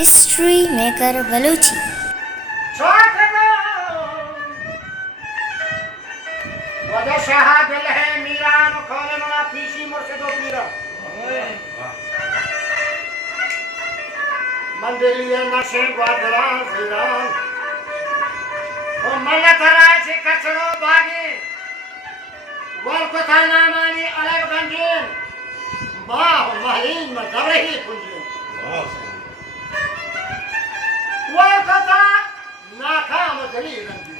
History maker Balochi. वजह शाह दिल है मीरा नो खोले मना पीसी मुर्शिदो पीरा मंदिरिए नशे ग्वादरा फिरान ओ मन थराय से कचरो भागे वर को था नामानी अलग गंजीन बाह महलीन में दबरही पुंजीन वर को था नाकाम दली रंजीन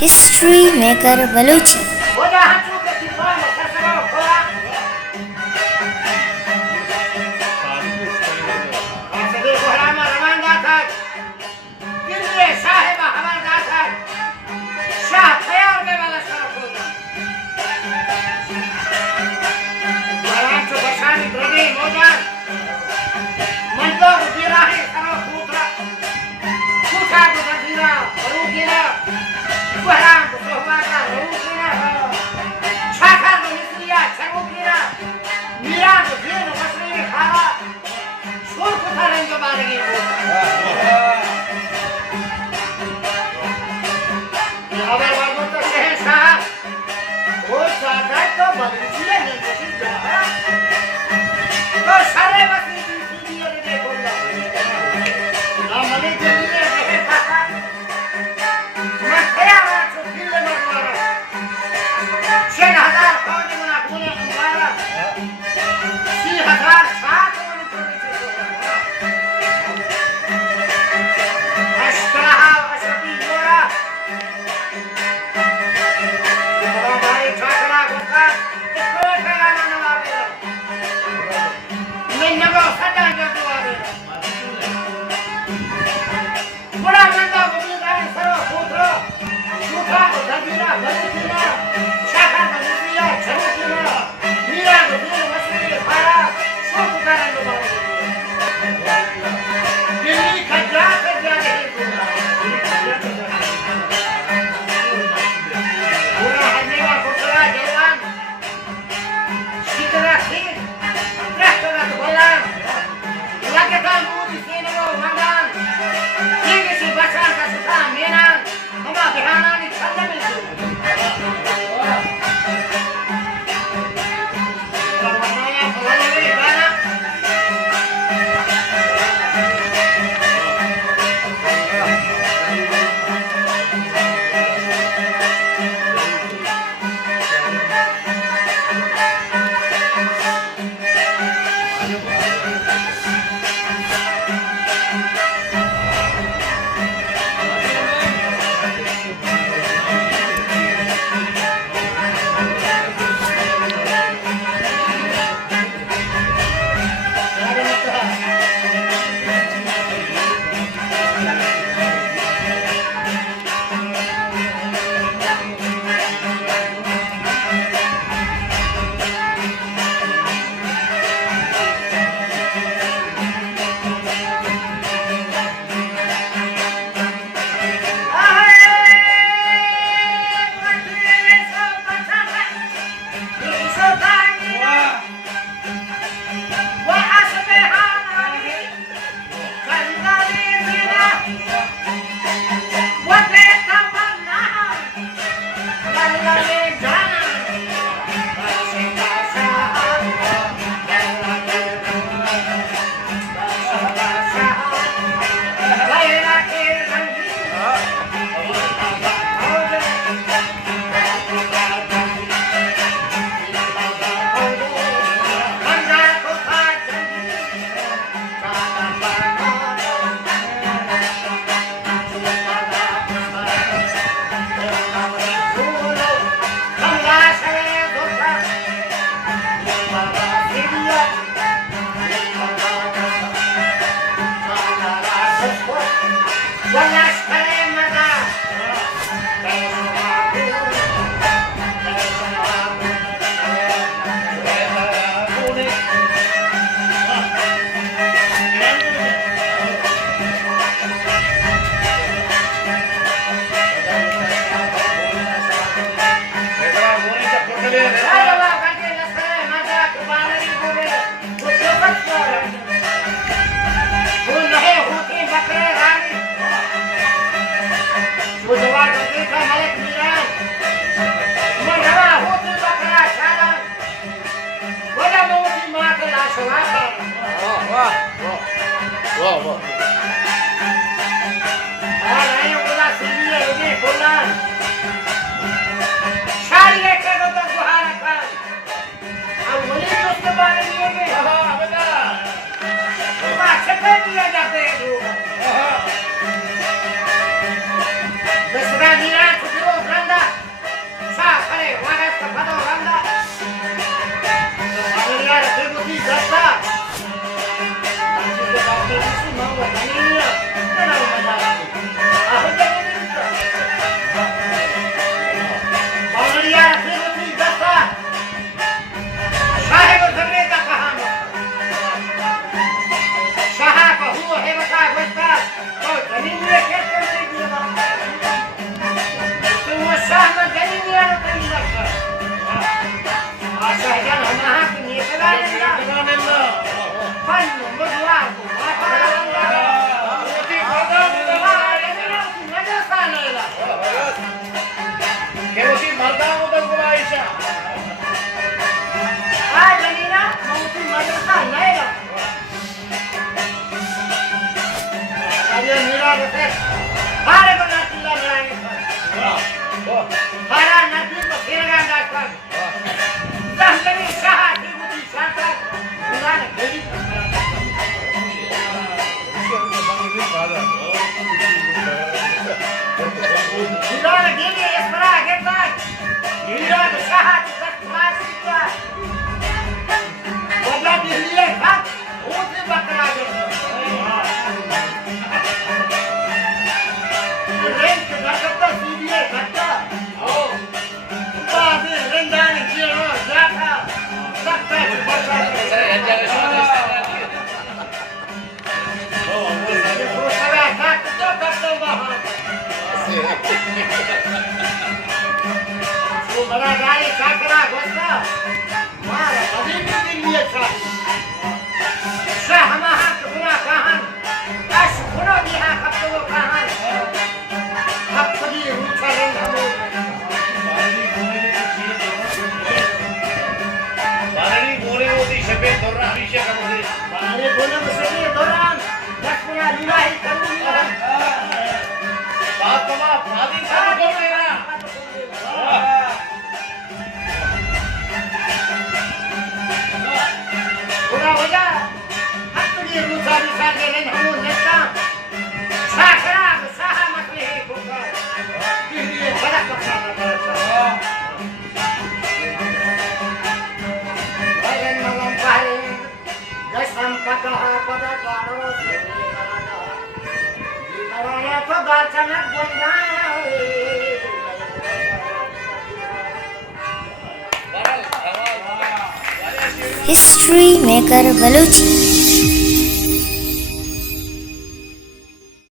हिस्ट्री मेकर बलूची। सलाह वाह वाह वाह और आए पूरा सीधी है ये बोला सारी लेके तो गुहार का अब वही तो उसके बारे में ये हां बेटा तो अच्छे पे दिया जाते हैं लोग दसरा नीरा छुट्टियों रंगा सा करे वागा का पता रंगा तो अगर यार देखो की दस्ता के बात में किसी मांगो नहीं है तेरा मजा आप बावड़िया देखो की दस्ता साहेब घरे का कहानी शाह कहू है बता बता तो जमीन में खेत कर नहीं दिया तो वो शाह में जमीन में आना कहीं लगता आशा है हम यहाँ की नेता नहीं ना फन मधुरा को रोटी मजा सा नहीं ला केवसी मर्दा मुदल को आयशा आ जमीना मौती मजा सा नहीं ला अरे मेरा रखे हारे बना किला लड़ाई हारा नदी को फिरगा डाकर दहकनी शाह की बुद्धि शाह उन्होंने भेजी उन्होंने गिनी इस पर आगे तक उन्होंने शाह की तकमार सीखा बदला बिजली तक ऊँची बकरा दे रेंज के घटक सीधी है घटक बाद में रंगाने की हो जाता सकता है बकरा ये प्रोसेस का तो करते वहाँ वो बड़ा गाड़ी चाकरा घोषणा मार अभी भी दिन लिए था शाह महा बुरा कहान अश बुरा दिया कब तो वो कहान अब कभी रूठा रंग बारणी बोले होती शबे दौरा हमेशा का मुझे बारे बोले मुझे दौरान लक्ष्मणा लीला ही करूँगा बात तमा फादी का को लेना बुरा हो जा अब कभी रूठा रूठा के रंग हम नेता चाकरा शाह मत ले होगा ये बड़ा कपड़ा लगा भजन मलम पारे दशम पकहा पदा गारो जीवना तो गाचन गंगाए हिस्ट्री मेकर बलूची।